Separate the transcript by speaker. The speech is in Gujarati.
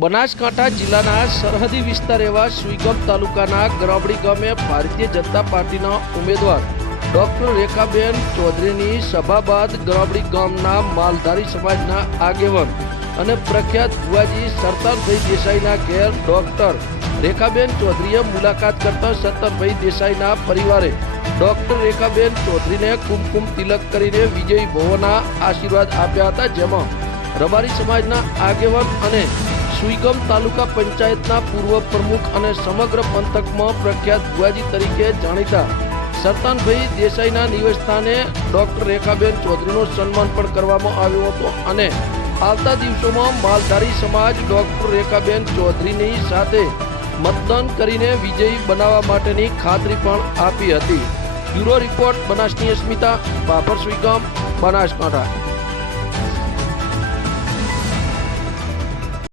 Speaker 1: બનાસકાંઠા જિલ્લાના સરહદી વિસ્તાર એવા સુઈગમ તાલુકાના ગરાબડી ગામે ભારતીય જનતા પાર્ટીના ઉમેદવાર ડોક્ટર રેખાબેન ચૌધરીની સભા બાદ ગરાબડી ગામના માલધારી સમાજના આગેવાન અને પ્રખ્યાત ભુવાજી સરદારભાઈ દેસાઈના ઘેર ડોક્ટર રેખાબેન ચૌધરીએ મુલાકાત કરતા સરદારભાઈ દેસાઈના પરિવારે ડોક્ટર રેખાબેન ચૌધરીને કુમકુમ તિલક કરીને વિજય ભવોના આશીર્વાદ આપ્યા હતા, જેમાં રબારી સમાજના આગેવાન અને સુઈગમ તાલુકા પંચાયતના પૂર્વ પ્રમુખ અને સમગ્ર પંથકમાં પ્રખ્યાત ભુવાજી તરીકે જાણીતા સરતાનભાઈ દેસાઈના નિવાસસ્થાને ડોક્ટર રેખાબેન ચૌધરીનું સન્માન પણ કરવામાં આવ્યું હતું અને આવતા દિવસોમાં માલધારી સમાજ ડોક્ટર રેખાબેન ચૌધરીની સાથે મતદાન કરીને વિજયી બનાવવા માટેની ખાતરી પણ આપી હતી. બ્યુરો રિપોર્ટ બનાસની અસ્મિતા બાબર સુઈગામ, બનાસકાંઠા.